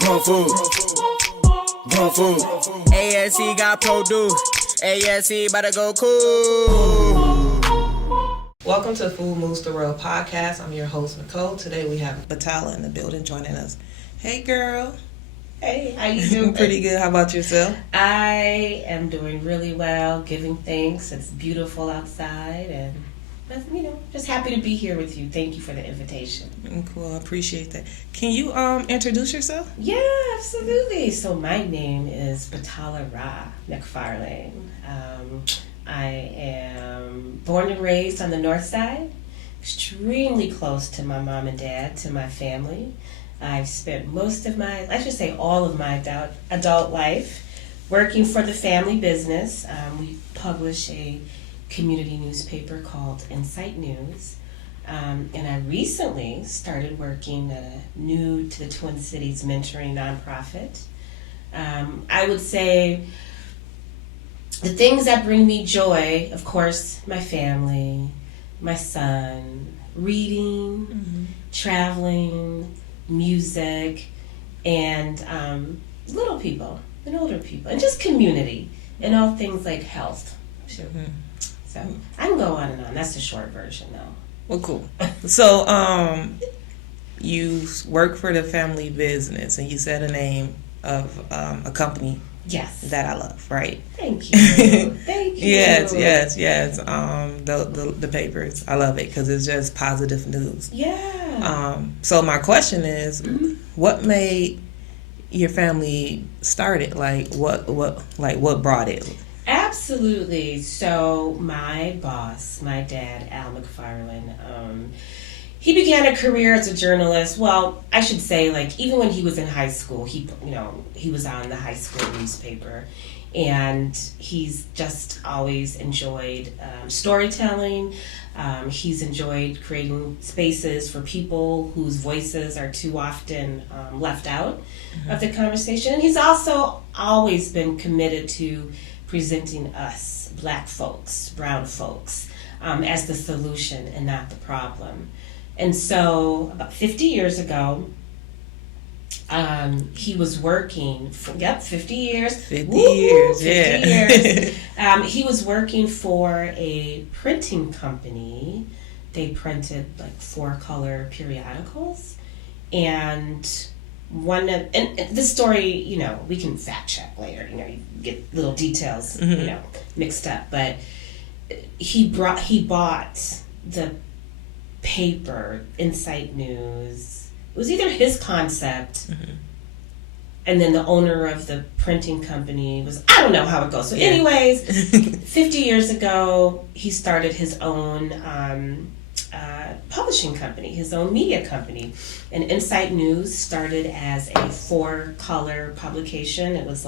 Grown food. Grown food. ASC got produce. ASC about to go cool. Welcome to Food Moves the World podcast. I'm your host, Nicole. Today we have Batala in the building joining us. Hey, girl. Hey, how you doing? Pretty good. How about yourself? I am doing really well, giving thanks. It's beautiful outside, and just happy to be here with you. Thank you for the invitation. Cool. I appreciate that. Can you introduce yourself? Yeah, absolutely. So my name is Batala McFarlane. I am born and raised on the Northside, extremely close to my mom and dad, to my family. I've spent all of my adult life working for the family business. We publish a community newspaper called Insight News. And I recently started working at a new to the Twin Cities mentoring nonprofit. I would say the things that bring me joy, of course, my family, my son, reading, traveling, music, and little people and older people, and just community, and all things like health. Sure. So I can go on and on. That's the short version, though. Well, cool. So, you work for the family business, and you said a name of a company. Yes. That I love, right? Thank you. Thank you. Yes. The papers, I love it because it's just positive news. Yeah. So my question is, what made your family start it? Like, what brought it? Absolutely. So my boss, my dad, Al McFarlane, he began a career as a journalist. Well, I should say, even when he was in high school, he was on the high school newspaper, and he's just always enjoyed storytelling. He's enjoyed creating spaces for people whose voices are too often left out of the conversation. And he's also always been committed to presenting us, black folks, brown folks, as the solution and not the problem. And so about 50 years ago, he was working for, 50 years. 50 years. He was working for a printing company. They printed 4-color periodicals. And this story, we can fact check later, you get little details, mixed up. But he bought the paper, Insight News. It was either his concept, and then the owner of the printing company I don't know how it goes. So anyways, 50 years ago, he started his own publishing company, his own media company. And Insight News started as a 4-color publication. It was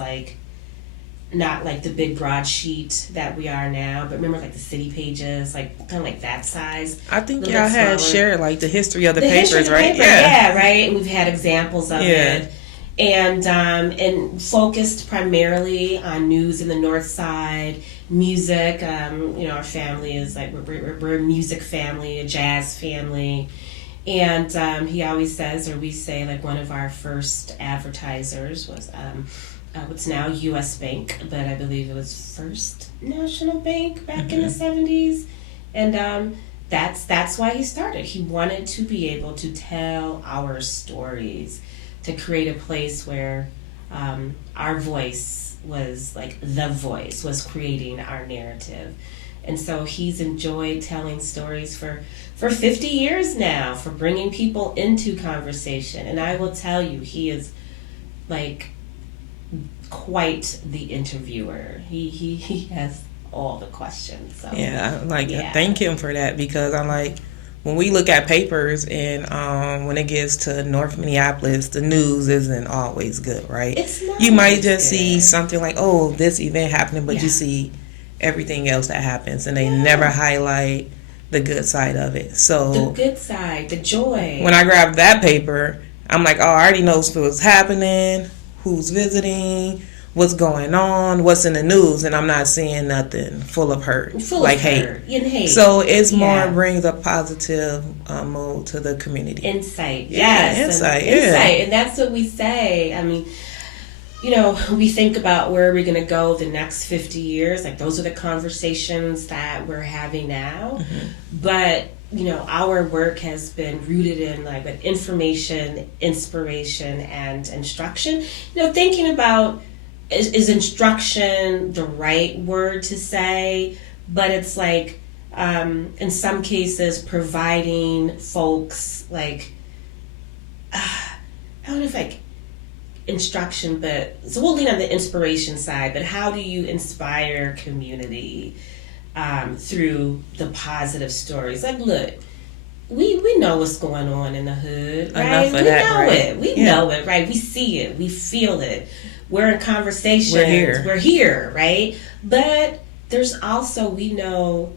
not like the big broadsheet that we are now, but remember the city pages, kind of like that size. I think y'all had shared the history of the papers, right? Yeah, right. And we've had examples of it, and focused primarily on news in the Northside, music. Our family is we're a music family, a jazz family. And he always says, or we say, one of our first advertisers was what's now U.S. Bank, but I believe it was First National Bank back in the 70s. And that's why he started. He wanted to be able to tell our stories, to create a place where our voice was the voice, was creating our narrative. And so he's enjoyed telling stories for 50 years now, for bringing people into conversation. And I will tell you, he is quite the interviewer. He has all the questions. So, thank him for that, because I'm when we look at papers and when it gets to North Minneapolis, the news isn't always good, right? It's not. You might just see something this event happening, but you see everything else that happens, and they never highlight the good side of it. So the good side, the joy. When I grabbed that paper, I'm I already know what's happening, who's visiting, what's going on, what's in the news, and I'm not seeing nothing full of hate. Hate. So it's more brings a positive mood to the community. Insight. Yes. Insight. And that's what we say. I mean, we think about where we're going to go the next 50 years. Like, those are the conversations that we're having now. Mm-hmm. But, our work has been rooted in, like, with information, inspiration, and instruction. Thinking about, is instruction the right word to say? But it's like, in some cases, providing folks, like, I don't know if, like, instruction, but so we'll lean on the inspiration side, but how do you inspire community through the positive stories? Like, look, we know what's going on in the hood, right? We know it, right? We see it, we feel it, we're in conversations, we're here, right? But there's also, we know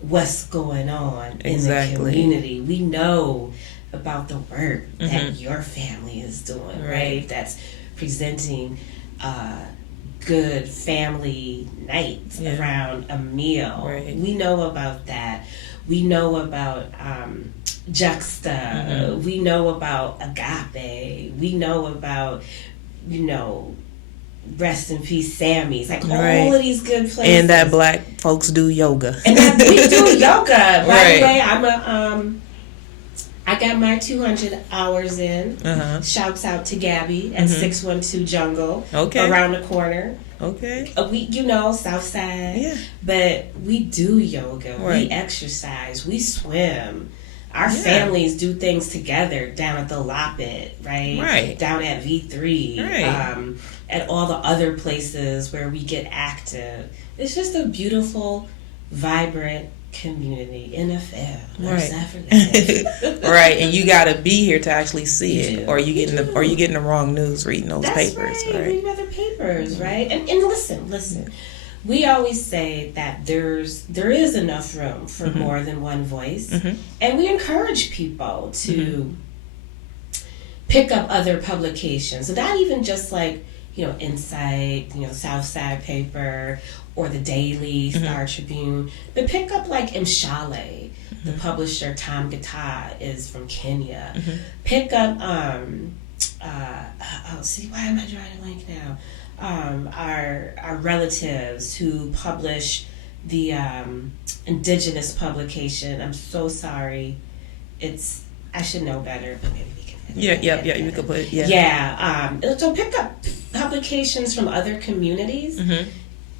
what's going on in the community. We know about the work that your family is doing, right? That's presenting good family nights around a meal. Right. We know about that. We know about Juxta. We know about Agape. We know about, Rest in Peace Sammy's. Like, all of these good places. And that Black folks do yoga. And that we do yoga. By the way, I got my 200 hours in. Shouts out to Gabby at 612 Jungle. Around the corner. We, South Side. Yeah. But we do yoga. Right. We exercise. We swim. Our families do things together down at the Loppet, right? Right. Down at V3. Right. At all the other places where we get active. It's just a beautiful, vibrant community. NFL. Right. Right, and you got to be here to actually see it, or you getting the wrong news reading those papers. Right. Reading other papers, right? And listen. We always say that there is enough room for more than one voice, and we encourage people to pick up other publications. So not even just like Insight, Southside Paper, or the Daily Star Tribune, but pick up like Mshale, the publisher. Tom Gata is from Kenya. Pick up why am I drawing a blank now? Our relatives who publish the indigenous publication. I'm so sorry. I should know better, but maybe we can. You could put it. So pick up publications from other communities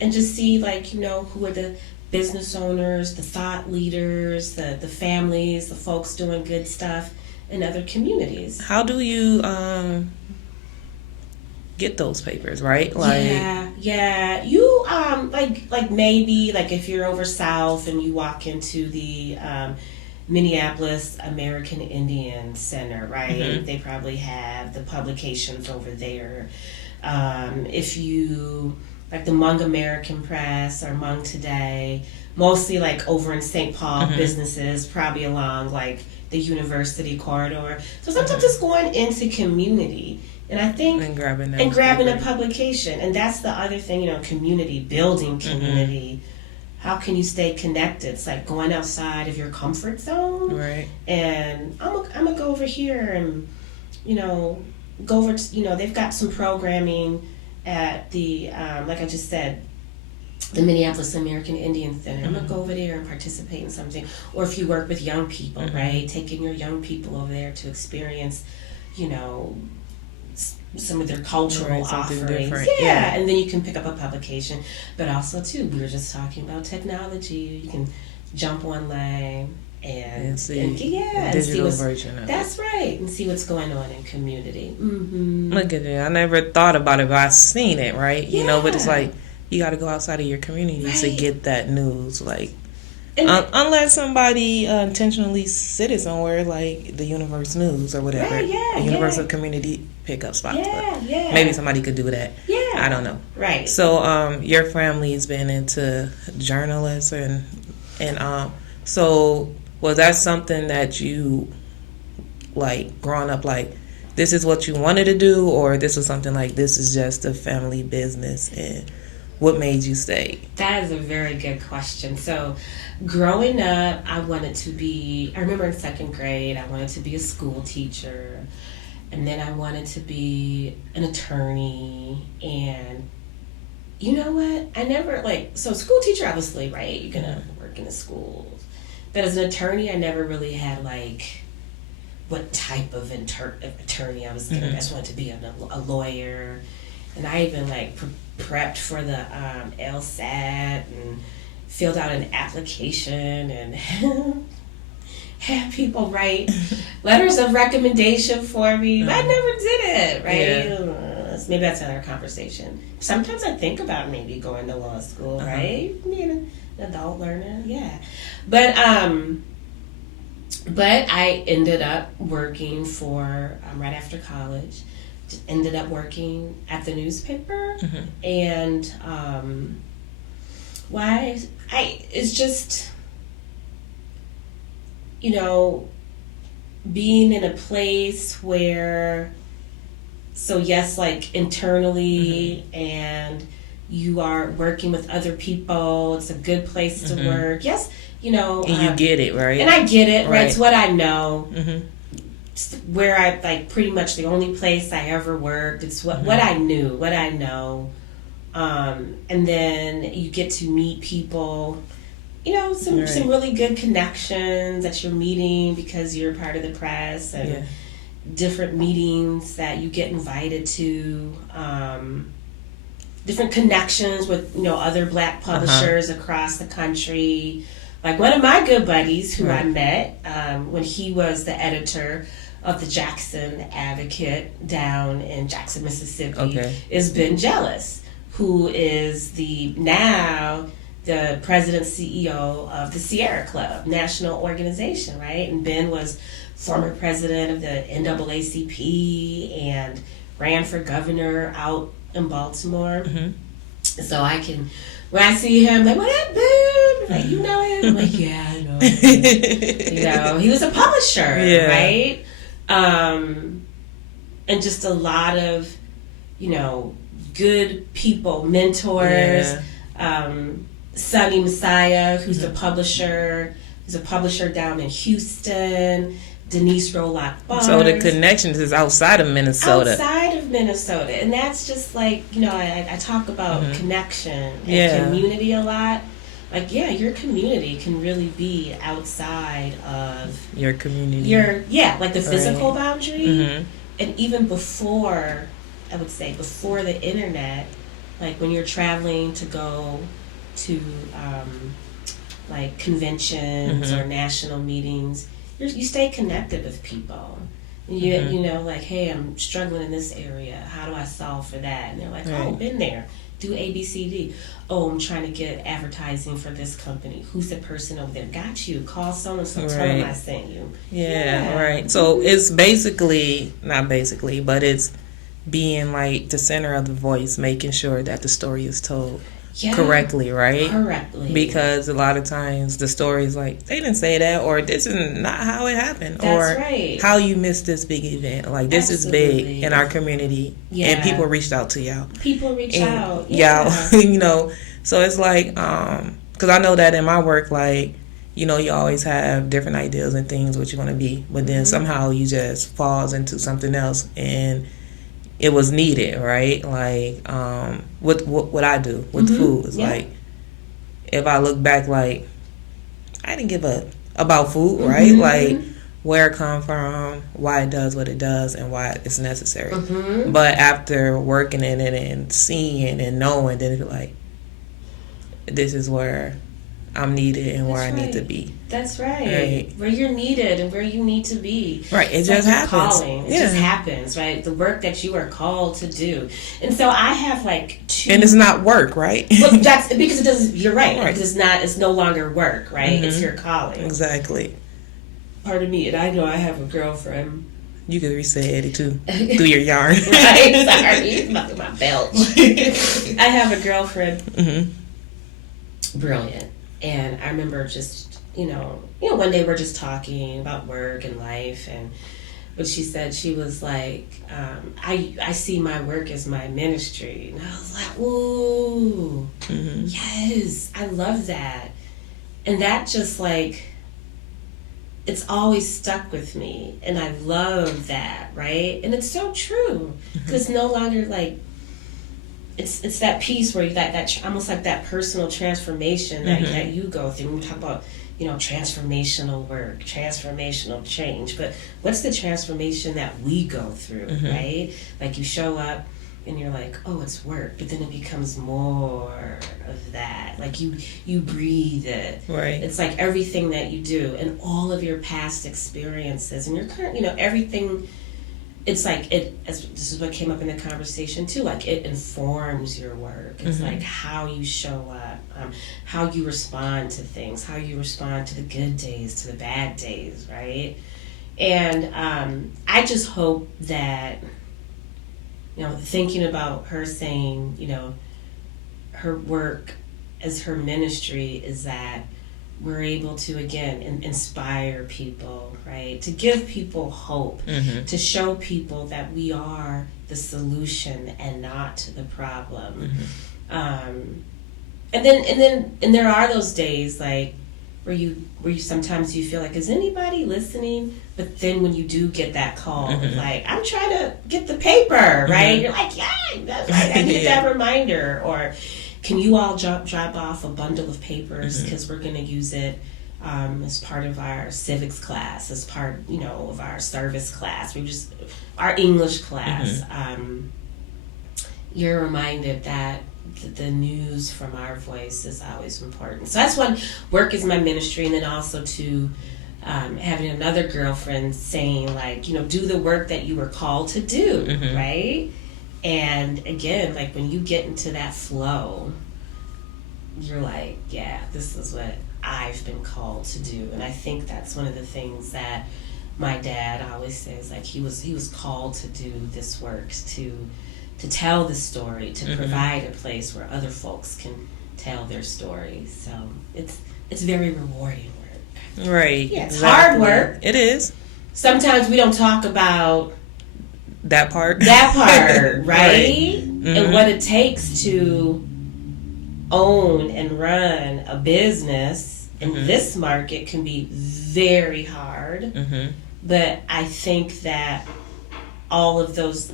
and just see, like, who are the business owners, the thought leaders, the families, the folks doing good stuff in other communities. How do you get those papers, right? Like, you like maybe like if you're over south and you walk into the Minneapolis American Indian Center, right? They probably have the publications over there. If you like the Hmong American Press or Hmong Today, mostly like over in St. Paul, businesses probably along like the university corridor. So sometimes it's going into community. And I think and grabbing a publication. And that's the other thing, community, building community. How can you stay connected? It's like going outside of your comfort zone. Right. And I'm gonna go over here and, go over to, they've got some programming at the, like I just said, the Minneapolis American Indian Center. I'm going to go over there and participate in something. Or if you work with young people, right? Taking your young people over there to experience, some of their cultural offerings. Yeah, and then you can pick up a publication. But also, too, we were just talking about technology. You can jump online and see digital version of it. That's right, and see what's going on in community. Look at it. I never thought about it, but I've seen it, right? But it's like you got to go outside of your community to get that news, like. Unless somebody intentionally sit it somewhere like the Universe News or whatever, the Universal Community Pickup Spots. Maybe somebody could do that. I don't know. Right. So your family's been into journalism, and so was that something that you like growing up? Like this is what you wanted to do, or this was something like, this is just a family business, and what made you stay? That is a very good question. So, growing up, I remember in second grade, I wanted to be a school teacher, and then I wanted to be an attorney, and you know what? I never, school teacher, obviously, right? You're going to work in the schools. But as an attorney, I never really had, what type of attorney I was going to. I just wanted to be a lawyer. And I even, prepped for the LSAT and filled out an application and had people write letters of recommendation for me. But I never did it, right? Yeah. Maybe that's another conversation. Sometimes I think about maybe going to law school, right? Being an adult learner, yeah. But I ended up working for, right after college, just ended up working at the newspaper. And it's just, being in a place where, so yes, internally, and you are working with other people, it's a good place to work. Yes, and you get it, right? And I get it, right? It's what I know. It's where I, pretty much the only place I ever worked. It's what I knew, what I know. And then you get to meet people, some really good connections that you're meeting because you're part of the press, and different meetings that you get invited to, different connections with, other Black publishers across the country. Like one of my good buddies who I met when he was the editor of the Jackson Advocate down in Jackson, Mississippi, is Ben Jealous, who is now the president CEO of the Sierra Club, national organization, right? And Ben was former president of the NAACP and ran for governor out in Baltimore. So when I see him, what up, Ben? You know him? I'm yeah, I know him. He was a publisher, right? And just a lot of, good people, mentors. Sonny Messiah, who's a publisher down in Houston. Denise Rolock Barnes. So the connections is outside of Minnesota. And that's just I talk about connection and community a lot. Your community can really be outside of your community. The physical boundary. And even before, I would say, before the internet, when you're traveling to go to conventions or national meetings, you stay connected with people. And hey, I'm struggling in this area. How do I solve for that? And they're like, oh, been there. Do A, B, C, D. Oh, I'm trying to get advertising for this company. Who's the person over there? Got you. Call so-and-so. Tell them I sent you. Yeah, right. So it's not basically, but it's being the center of the voice, making sure that the story is told correctly, right? Correctly. Because a lot of times the story is they didn't say that, or this is not how it happened. That's or right. How you missed this big event. This is big in our community. And people reached out to y'all. People reach out. Y'all, so it's because I know that in my work, you always have different ideas and things what you want to be, but then somehow you just falls into something else, and it was needed, right? What I do with food is if I look back, I didn't give up about food, right? Where it come from, why it does what it does, and why it's necessary. But after working in it and seeing and knowing, then it's this is where I'm needed and where I need to be. That's right. Where you're needed and where you need to be. Right. It just happens. Calling. It just happens, right? The work that you are called to do. And so I have two. And it's not work, right? Well, that's because it doesn't. You're right. Because it's no longer work, right? It's your calling. Exactly. Pardon me, and I know I have a girlfriend. You could re-say it too through your yarn. Right. Sorry, my belt. I have a girlfriend. Brilliant. And I remember just, one day we're just talking about work and life, and But she said, she was like, I see my work as my ministry. And I was like, ooh, yes, I love that. And that just like, it's always stuck with me. And I love that, right? And it's so true. Because it's no longer like, it's that piece where you that almost like that personal transformation that you go through. When we talk about, transformational work, transformational change, but what's the transformation that we go through, right? Like you show up and you're like, oh, it's work, but then it becomes more of that. Like you breathe it. Right. It's like everything that you do and all of your past experiences and your current, everything. It's like this is what came up in the conversation too, like it informs your work. It's like how you show up, how you respond to things, how you respond to the good days, to the bad days, right? And I just hope that, thinking about her saying, her work as her ministry is that we're able to, again, inspire people, right? To give people hope, to show people that we are the solution and not the problem. And there are those days like where you sometimes you feel like, is anybody listening? But then when you do get that call, like, I'm trying to get the paper, right? You're like, yeah, that's right. I need that reminder. Or can you all drop off a bundle of papers because we're going to use it as part of our civics class, as part, of our service class, our English class. You're reminded that the news from our voice is always important. So that's one, work is my ministry, and then also to having another girlfriend saying, like, do the work that you were called to do, right? And again, like when you get into that flow, you're like, yeah, this is what I've been called to do. And I think that's one of the things that my dad always says, like he was called to do this work, to tell the story, to provide a place where other folks can tell their stories. So it's very rewarding work. Right. Yeah, it's hard work. It is. Sometimes we don't talk about that part, right? And what it takes to own and run a business in this market can be very hard. But I think that all of those,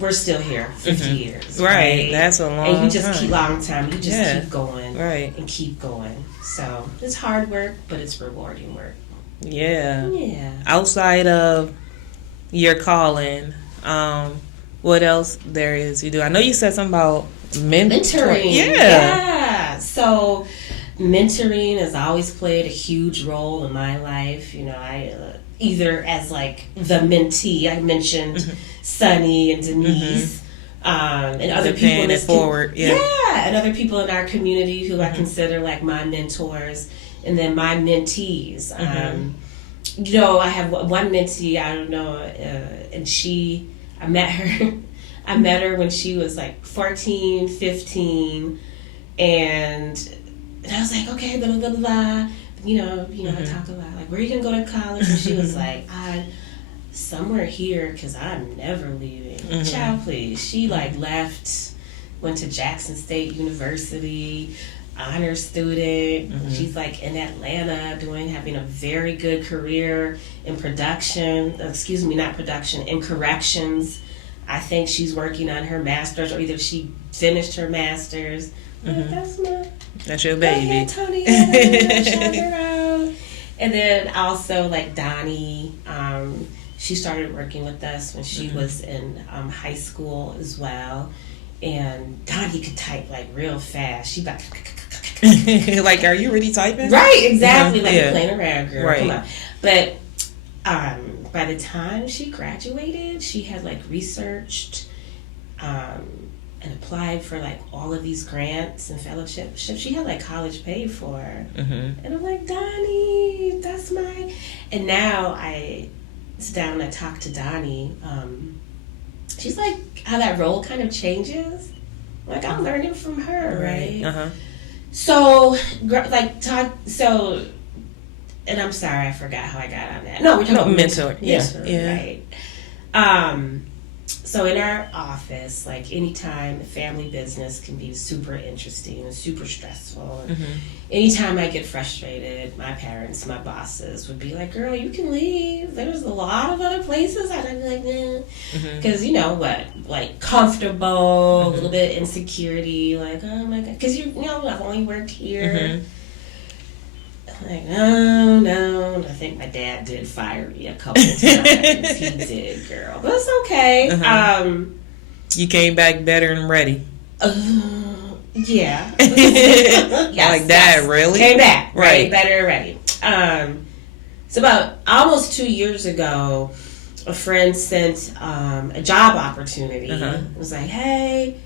we're still here 50 years. Right. That's a long time. And you just keep keep going. Right. And keep going. So it's hard work, but it's rewarding work. Yeah. Yeah. Outside of your calling, what else there is you do? I know you said something about mentoring. Yeah. So mentoring has always played a huge role in my life. I either as like the mentee, I mentioned Sunny and Denise, and other people in this forward. and other people in our community who I consider like my mentors, and then my mentees. I have one mentee, I don't know, and I met her when she was like 14, 15, and I was like, okay, blah, blah, blah, blah. I talk a lot, like, where are you going to go to college? And she was like, somewhere here, because I'm never leaving. Child, please. She like left, went to Jackson State University, honor student. She's like in Atlanta having a very good career in in corrections. I think she's working on her master's, or either she finished her master's. That's your baby. Ahead, Tony. Shout her out. And then also like Donnie, she started working with us when she was in high school as well. And Donnie could type like real fast. She like like, are you really typing? Right, exactly. Playing around, girl. Right. Come on. But by the time she graduated, she had like researched and applied for like all of these grants and fellowships. She had like college paid for. And I'm like, Donnie, that's my... And now I sit down and I talk to Donnie. She's like, how that role kind of changes. Like, I'm learning from her, right? So and I'm sorry, I forgot how I got on that. No, we're talking about mentor. Yeah. Right. So in our office, like anytime family business can be super interesting and super stressful. And anytime I get frustrated, my parents, my bosses would be like, girl, you can leave. There's a lot of other places. And I'd be like, nah. Because you know what? Like comfortable, a little bit insecurity. Like, oh my God. Because you know, I've only worked here. Like, no. I think my dad did fire me a couple times. He did, girl. But it's okay. You came back better and ready. Yeah. Yes, like that, yes. Really? Came back. Right. Better and ready. So about almost 2 years ago, a friend sent a job opportunity. It was like, hey,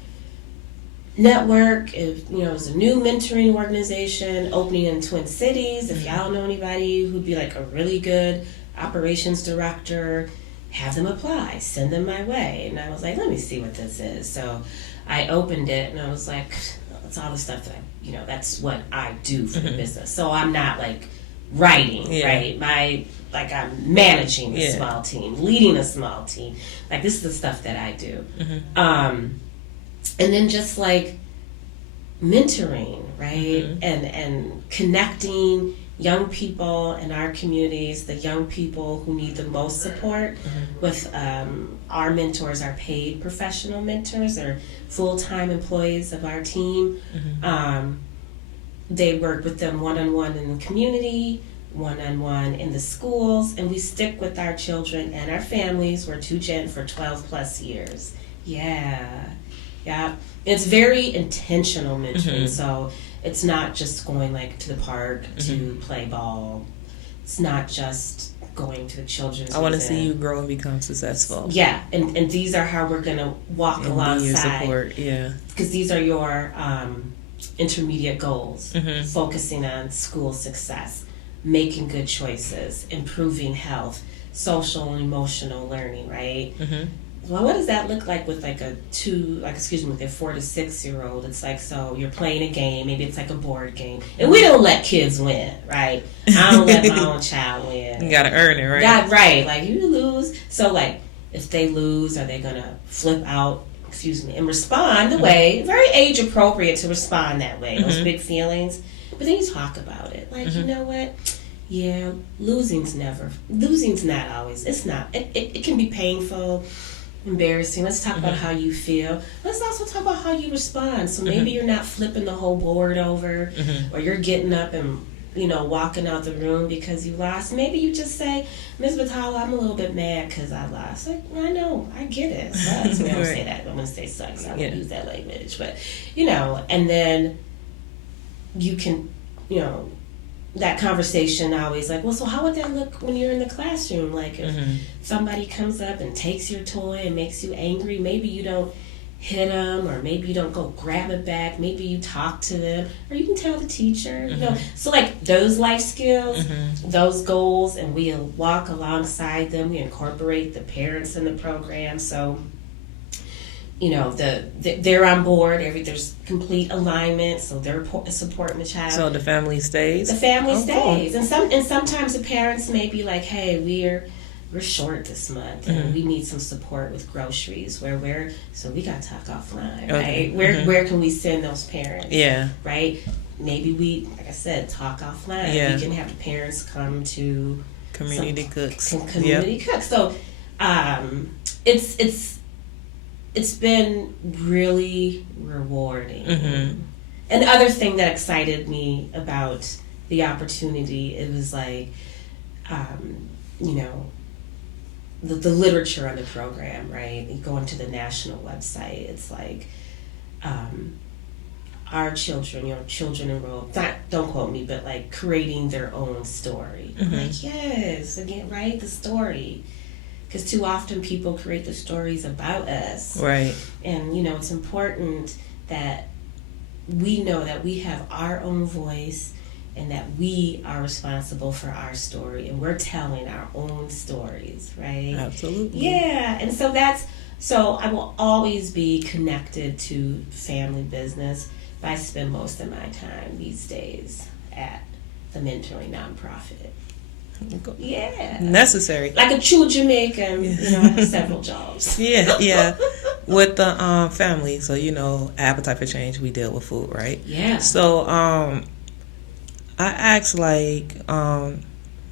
network, if you know, it's a new mentoring organization opening in Twin Cities. If y'all know anybody who'd be like a really good operations director, have them apply, send them my way. And I was like, let me see what this is. So I opened it and I was like, that's all the stuff that you know, that's what I do for the business. So I'm not like writing, right? I'm managing a small team, leading a small team. Like this is the stuff that I do. And then just like mentoring, right? And connecting young people in our communities, the young people who need the most support with our mentors, our paid professional mentors or full-time employees of our team. They work with them one-on-one in the community, one-on-one in the schools, and we stick with our children and our families. We're 2Gen for 12 plus years. Yeah. It's very intentional mentoring, so it's not just going like to the park to play ball. It's not just going to the children's I want to see you grow and become successful. Yeah, and these are how we're going to walk alongside. Your support, because these are your intermediate goals, focusing on school success, making good choices, improving health, social and emotional learning, right? Well, what does that look like with like a 4 to 6 year old? It's like, so you're playing a game, maybe it's like a board game, and we don't let kids win, right? I don't let my own child win. You gotta earn it, right? Right. Like you lose, so like if they lose, are they gonna flip out? And respond the way very age appropriate to respond that way. Those big feelings, but then you talk about it, like you know what? Yeah, losing's not always. It's not. It can be painful. Embarrassing. Let's talk about how you feel. Let's also talk about how you respond. So maybe you're not flipping the whole board over, or you're getting up and walking out the room because you lost. Maybe you just say, Ms. Batala, I'm a little bit mad because I lost. Like, I know, I get it. Sucks. We don't say that. I'm gonna say sucks. I won't use that language, but and then you can, that conversation always like, well, so how would that look when you're in the classroom? Like if somebody comes up and takes your toy and makes you angry, maybe you don't hit them, or maybe you don't go grab it back. Maybe you talk to them, or you can tell the teacher. So like those life skills, those goals, and we walk alongside them. We incorporate the parents in the program, so they're on board. There's complete alignment, so they're supporting the child. So the family stays. The family stays, cool. and sometimes the parents may be like, "Hey, we're short this month, and we need some support with groceries. So we got to talk offline, right? Where can we send those parents? Yeah, right. Maybe we, like I said, talk offline. Yeah. We can have the parents come to community cooks. Community cooks. So, it's been really rewarding. And the other thing that excited me about the opportunity, it was like, the literature on the program, right? You go into the national website, it's like, our children, children enrolled, don't quote me, but like creating their own story. I'm like, yes, again, right? The story. Because too often people create the stories about us. Right. And, it's important that we know that we have our own voice and that we are responsible for our story. And we're telling our own stories, right? Absolutely. Yeah. And so I will always be connected to family business, but I spend most of my time these days at the mentoring nonprofit. Yeah. Necessary. Like a true Jamaican, I have several jobs. Yeah. With the family, so appetite for change, we deal with food, right? Yeah. So I asked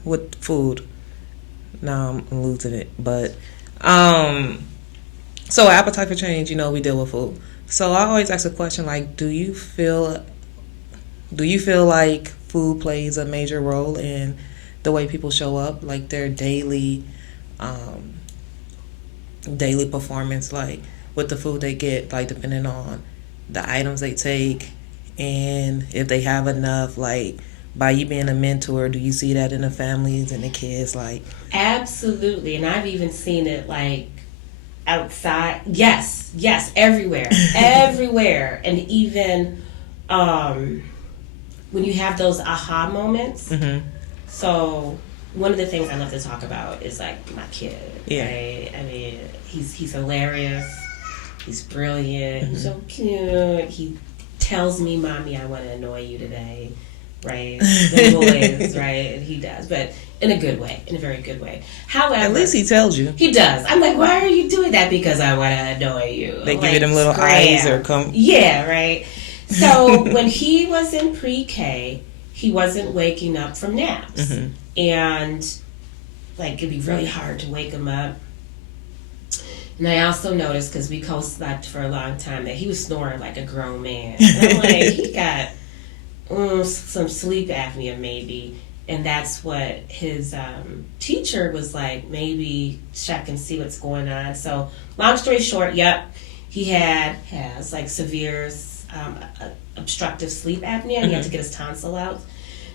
with food. Now I'm losing it, but so appetite for change, we deal with food. So I always ask a question like, do you feel like food plays a major role in the way people show up, like their daily performance, like with the food they get, like depending on the items they take and if they have enough, like by you being a mentor, do you see that in the families and the kids? Like, absolutely. And I've even seen it like outside. Yes, everywhere. Everywhere. And even when you have those aha moments. Mm-hmm. So one of the things I love to talk about is like my kid. Yeah. Right? I mean, he's hilarious. He's brilliant. Mm-hmm. He's so cute. He tells me, "Mommy, I want to annoy you today." Right? The boys, right? And he does, but in a good way, in a very good way. However, at least he tells you. He does. I'm like, why are you doing that? Because I want to annoy you. They give you them little eyes or come. Yeah, right. So when he was in pre-K, he wasn't waking up from naps, mm-hmm. and like it'd be really hard to wake him up. And I also noticed, because we co-slept for a long time, that he was snoring like a grown man. And I'm like, he got some sleep apnea maybe. And that's what his teacher was like, maybe check and see what's going on. So long story short, he has like severe obstructive sleep apnea, and mm-hmm. he had to get his tonsil out.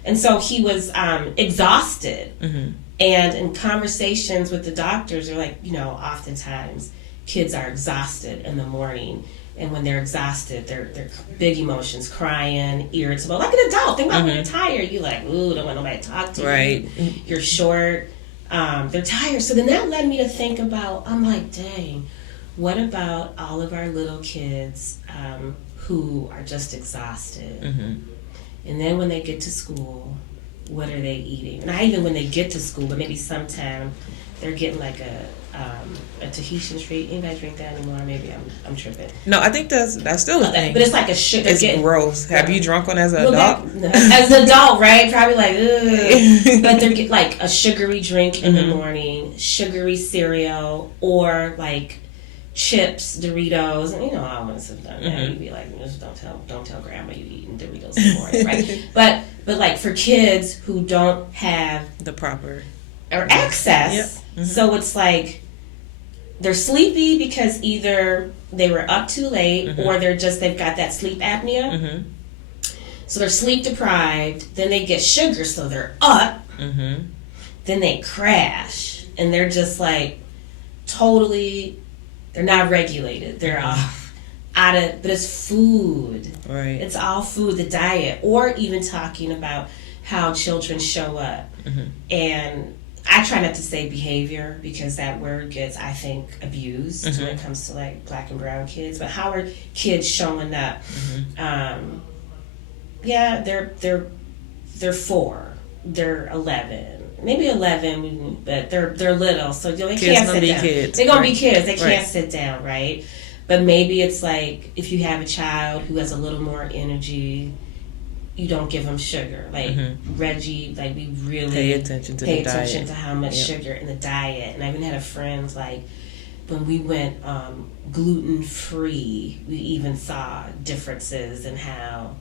And so he was exhausted. Mm-hmm. And in conversations with the doctors, they're like, oftentimes kids are exhausted in the morning. And when they're exhausted, they're big emotions, crying, irritable, like an adult. Think about mm-hmm. when you're tired. You're like, ooh, don't want nobody to talk to right. you. You're short. They're tired. So then that led me to think about, I'm like, dang, what about all of our little kids who are just exhausted? Mm-hmm. And then when they get to school, what are they eating? Not even when they get to school, but maybe sometime they're getting like a Tahitian treat. Anybody drink that anymore? Maybe I'm tripping. No, I think that's still a thing. But it's like a sugar. It's gross. Have you drunk one as an adult? As an adult, right? Probably like, ugh. But they're getting like a sugary drink in mm-hmm. the morning, sugary cereal, or like chips, Doritos, and all of us have done that. Mm-hmm. You'd be like, just don't tell grandma you eating Doritos in the morning, right? But like for kids who don't have the proper or access, yep. mm-hmm. so it's like they're sleepy because either they were up too late mm-hmm. or they've got that sleep apnea. Mm-hmm. So they're sleep deprived. Then they get sugar, so they're up. Mm-hmm. Then they crash, and they're just like totally. They're not regulated. They're off, out of. But it's food. Right. It's all food. The diet, or even talking about how children show up, mm-hmm. and I try not to say behavior because that word gets, I think, abused mm-hmm. when it comes to like black and brown kids. But how are kids showing up? Mm-hmm. They're 4, they're 11, maybe 11, but they're little, so they can't sit down. Kids. They're gonna right. be kids. They can't right. sit down, right? But maybe it's like if you have a child who has a little more energy, you don't give them sugar. Like mm-hmm. Reggie, like we really pay attention to how much yep. sugar in the diet. And I even had a friend like when we went gluten-free, we even saw differences in how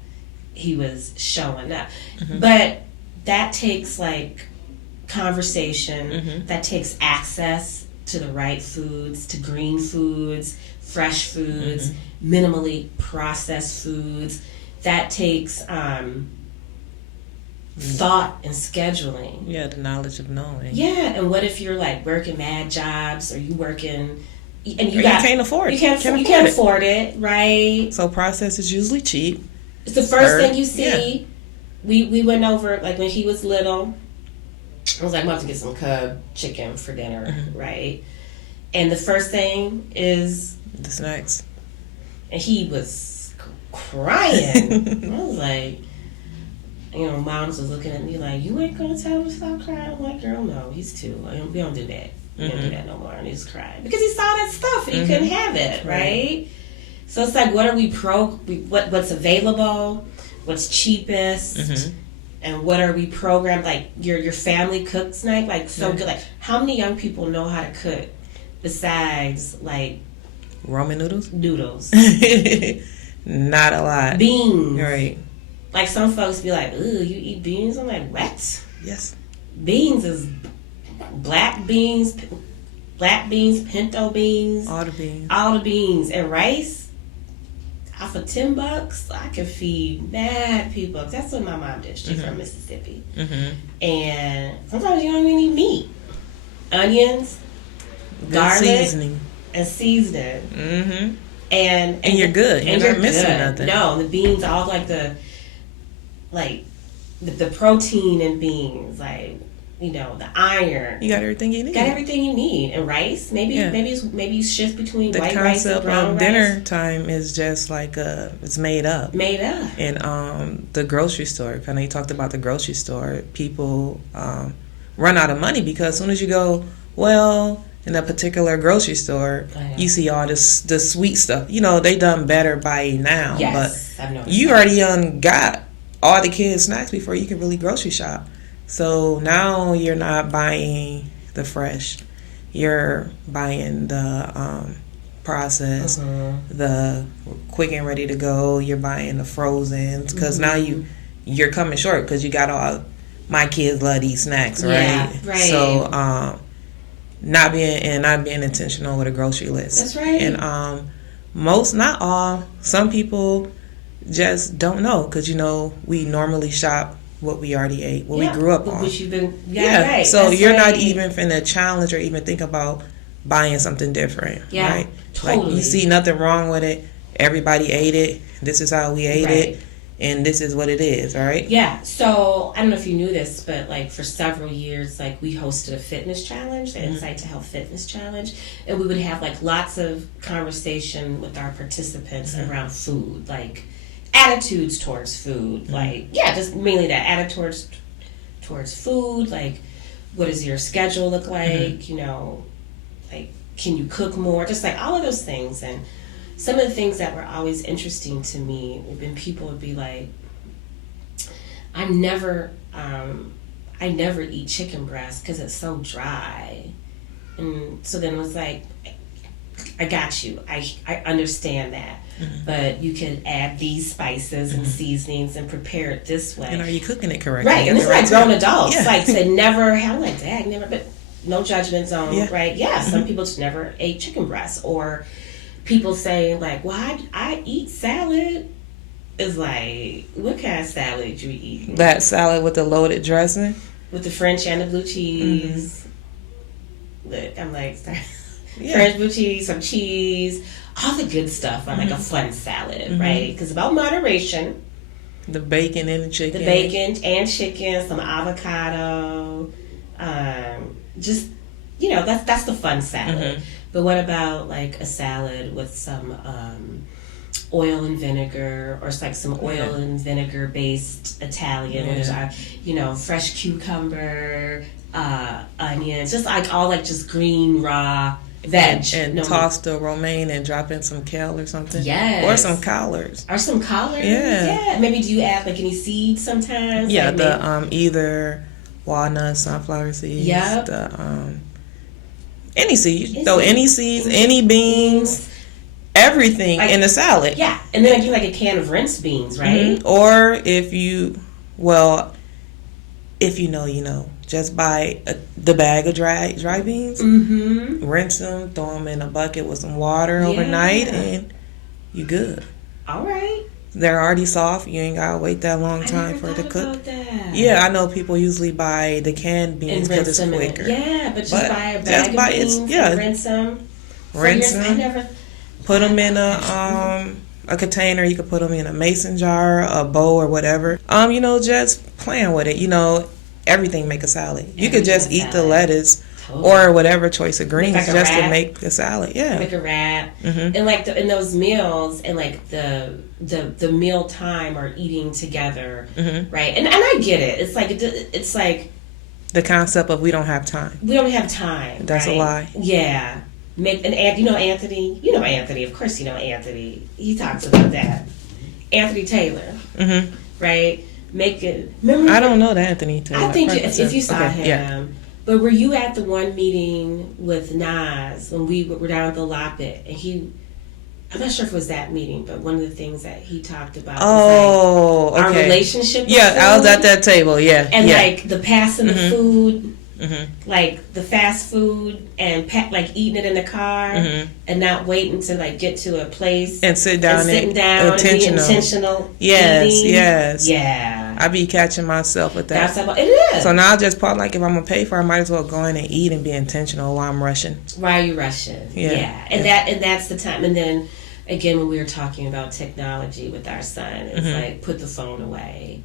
he was showing up. Mm-hmm. But that takes like conversation, mm-hmm. that takes access to the right foods, to green foods, fresh foods, mm-hmm. minimally processed foods. That takes thought and scheduling. Yeah, the knowledge of knowing. Yeah, and what if you're like working mad jobs, or you working and you can't afford it. You can't afford it, right? So processed is usually cheap. It's the first thing you see. Yeah. We went over, like when he was little, I was like, I'm about to get some Cub chicken for dinner, mm-hmm. right? And the first thing is the snacks. And he was crying. I was like, moms was looking at me like, you ain't gonna tell him to stop crying. I'm like, girl, no, he's 2. We don't do that. We don't do that no more. And he's crying because he saw that stuff and he couldn't have it, right? So it's like, what are what's available, what's cheapest, and what are we programmed? Like your family cooks night, like so good. Like, how many young people know how to cook besides like ramen noodles? Noodles. Not a lot. Beans. Right. Like, some folks be like, ooh, you eat beans? I'm like, what? Yes. Beans is black beans, pinto beans. All the beans. All the beans. And rice, off of $10, I could feed mad people. That's what my mom did. She's from Mississippi. And sometimes you don't even need meat. Onions, garlic, seasoning. and seasoning. And you're good. You're not missing nothing. No, the beans, all like the protein in beans, like, the iron. You got everything you need. Got everything you need. And rice, maybe you shift between white rice and brown rice. The concept of dinner time is just like it's made up. Made up. And the grocery store, kind of, you talked about the grocery store. People run out of money because as soon as you go, in a particular grocery store, you see all the sweet stuff. They done better by now. Yes, but I've noticed you already got all the kids' snacks before you can really grocery shop. So now you're not buying the fresh. You're buying the processed, the quick and ready to go. You're buying the frozen because now you're coming short because you got all, my kids love these snacks, right? Yeah, right. So not being intentional with a grocery list. That's right. And most, not all, some people just don't know because we normally shop what we already ate, what we grew up on. Which you've been, right. So that's you're not even finna challenge or even think about buying something different, right? Totally. Like, you see nothing wrong with it. Everybody ate it. This is how we ate it. And this is what it is, right? Yeah. So I don't know if you knew this, but like for several years, like we hosted a fitness challenge, the Insight to Health Fitness Challenge, and we would have like lots of conversation with our participants around food, like attitudes towards food, like just mainly that attitude towards food, like what does your schedule look like, like can you cook more, just like all of those things. And some of the things that were always interesting to me, when people would be like, I never eat chicken breast because it's so dry. And so then it was like, I got you. I understand that. But you can add these spices and seasonings and prepare it this way. And are you cooking it correctly? Right. And it's like grown adults. Yeah. Like to never have like that, never, but no judgment zone, right? Yeah. Some people just never ate chicken breast. Or people say like, well, I eat salad. It's like, what kind of salad you eat? That salad with the loaded dressing? With the French and the blue cheese. Look, I'm like, French blue cheese, some cheese, all the good stuff on like a fun salad, right? Because about moderation. The bacon and the chicken. The bacon and chicken, some avocado. Just, that's the fun salad. But what about like a salad with some oil and vinegar, or it's like some oil and vinegar based Italian, which are, fresh cucumber, onions, just like all like just green raw veg. And toss the romaine and drop in some kale or something. Yes. Or some collards. Yeah. Maybe do you add like any seeds sometimes? Yeah, like the either walnuts, sunflower seeds. Yep. The any seeds. Throw any seeds, any beans, everything in the salad. Yeah. And then I do like a can of rinsed beans, right? Or if you know, just buy the bag of dry beans, rinse them, throw them in a bucket with some water overnight, and you good. All right. They're already soft. You ain't gotta wait that long time for it to cook. About that. Yeah, I know people usually buy the canned beans because it's quicker. But just buy a bag of beans and rinse them. Rinse them. Put them in a container. You could put them in a mason jar, a bowl, or whatever. Just playing with it. Everything make a salad. You could just eat the lettuce Totally. or whatever choice of greens like just wrap. to make the salad. Yeah, Like a wrap, Mhm. and like in those meals, and like the meal time or eating together, right? And I get it. It's like the concept of we don't have time. we don't have time. That's right? a lie. Yeah. You know Anthony. You know Anthony. Of course, you know Anthony. He talks about that. Anthony Taylor, right? Make it. Remember? I don't know that Anthony Taylor. I think if you saw him. Yeah. But were you at the one meeting with Nas when we were down at the Loppet, and I'm not sure if it was that meeting, but one of the things that he talked about was like our relationship with Yeah, food, I was at that table, yeah. And yeah. like the passing the food, like the fast food and like eating it in the car and not waiting to like get to a place and sit down and sitting down and be intentional. Yes, eating. yes. Yeah. I be catching myself with that. That's about it is. So now I just part like if I'm gonna pay for it, I might as well go in and eat and be intentional while I'm rushing. Why are you rushing? Yeah. And that's the time. And then again, when we were talking about technology with our son, it's like put the phone away.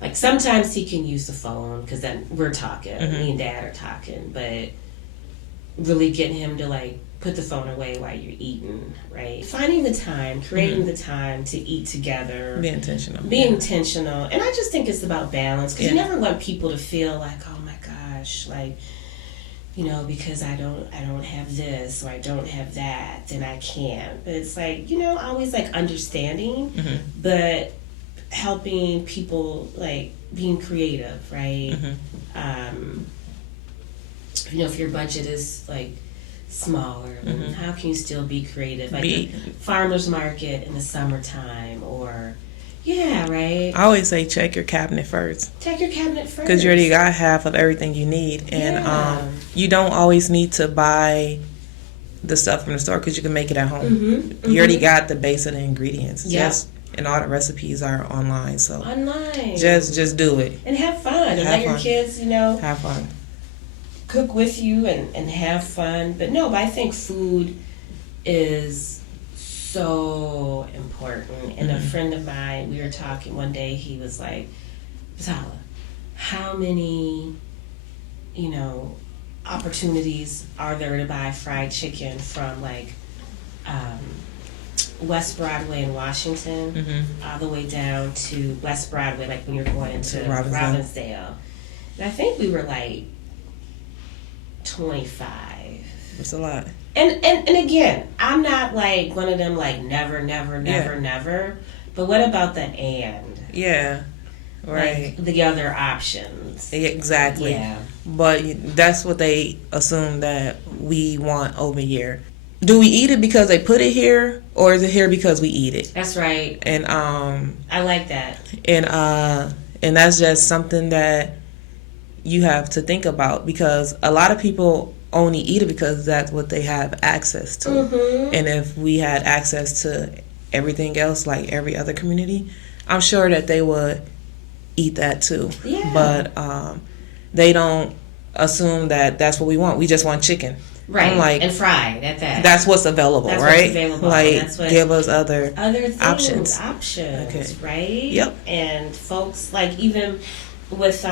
Like sometimes he can use the phone because then we're talking, me and Dad are talking, but really getting him to like put the phone away while you're eating, right? Finding the time, creating the time to eat together. Be intentional. Be intentional. And I just think it's about balance because you never want people to feel like, oh my gosh, like, you know, because I don't have this or I don't have that, then I can't. But it's like, you know, always like understanding, but helping people like being creative, right? You know, if your budget is like smaller, then how can you still be creative? Like the farmer's market in the summertime or right. I always say check your cabinet first. Check your cabinet first. Because you already got half of everything you need. And you don't always need to buy the stuff from the store because you can make it at home. You already got the base of the ingredients. And all the recipes are online. So just do it. And have fun. And let your kids, you know. Have fun. Cook with you and have fun. But I think food is so important. And a friend of mine, we were talking one day, he was like, Batala, how many, you know, opportunities are there to buy fried chicken from like West Broadway in Washington all the way down to West Broadway, like when you're going into Robbinsdale. And I think we were like 25. That's a lot. And again, I'm not like one of them like never. But what about the and? Yeah. Right. Like the other options. Exactly. Yeah. But that's what they assume that we want over here. Do we eat it because they put it here, or is it here because we eat it? That's right. And I like that. And that's just something that you have to think about, because a lot of people only eat it because that's what they have access to. And if we had access to everything else like every other community, I'm sure that they would eat that too. Yeah. But they don't assume that that's what we want. We just want chicken. Right. I'm like, and fried at that. That's what's available, that's right? What's available. Like, that's what, give us other things, options. Okay. Right? Yep. And folks, like, even with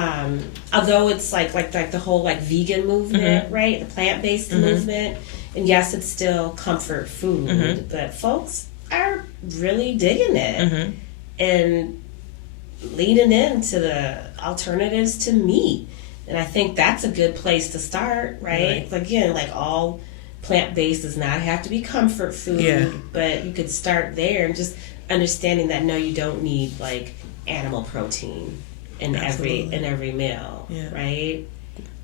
although it's like the whole like vegan movement, right? The plant-based movement, and yes, it's still comfort food, but folks are really digging it and leading into the alternatives to meat. And I think that's a good place to start, right? Again, like all plant-based does not have to be comfort food, but you could start there and just understanding that no, you don't need like animal protein in every meal, right?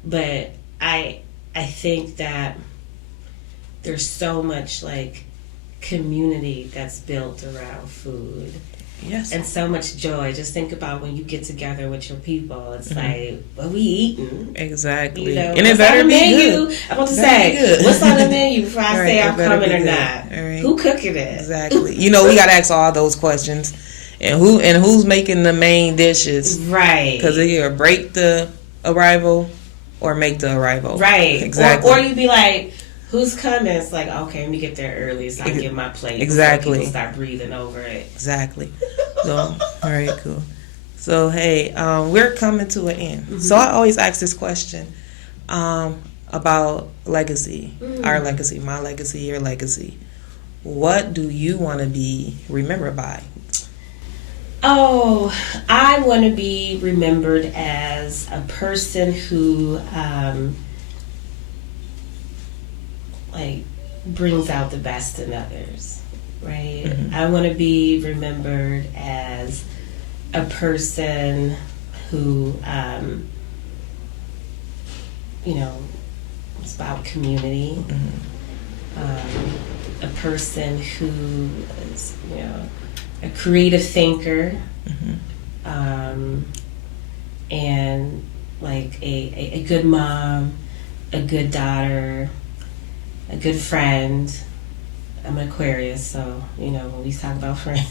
But I think that there's so much like community that's built around food. Yes. And so much joy. Just think about when you get together with your people. It's like, what we eating? Exactly. You know, and it better be good. I'm about to say, what's on the menu before I say I'm coming or not? Right. Who cooking it? Exactly. You know, we got to ask all those questions. And who's making the main dishes. Right. Because they either break the arrival or make the arrival. Right. Exactly. Or you'd be like, who's coming? It's like, okay, let me get there early so I can get my plate. Exactly. People start breathing over it. Exactly. So, all right, cool. So, hey, we're coming to an end. So I always ask this question. about legacy, our legacy, my legacy, your legacy. What do you want to be remembered by? Oh, I want to be remembered as a person who, like, brings out the best in others, right? Mm-hmm. I want to be remembered as a person who, it's about community. Mm-hmm. A person who is, a creative thinker, and like a good mom, a good daughter, a good friend. I'm an Aquarius, so when we talk about friends.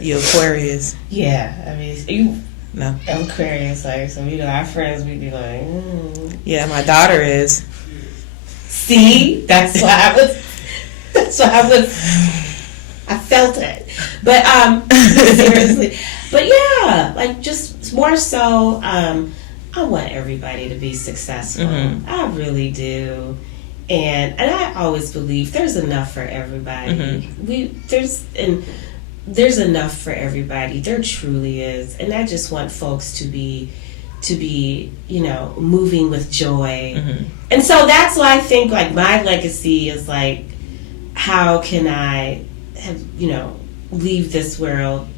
You Aquarius? Yeah, I mean you. No, I'm Aquarius, like so. Our friends, we be like. Yeah, my daughter is. See, that's why I was. I felt it, but seriously, but yeah, like just more so. I want everybody to be successful. Mm-hmm. I really do, and I always believe there's enough for everybody. Mm-hmm. There's enough for everybody. There truly is, and I just want folks to be moving with joy. Mm-hmm. And so that's why I think like my legacy is like, how can I have leave this world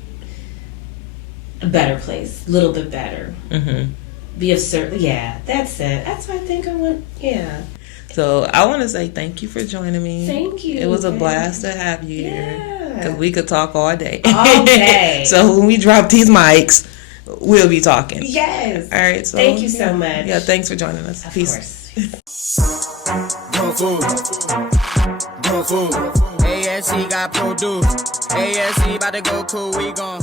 a better place, a little bit better. Mm-hmm. Be of certain, that's it. That's what I think I want. So I want to say thank you for joining me. Thank you. It was a blast to have you here because we could talk all day. All day. So when we drop these mics, we'll be talking. Yes. All right. So thank you so much. Yeah. Thanks for joining us. Of Peace. Course. Go food. ASC got produced. ASC about to go cool. We gon'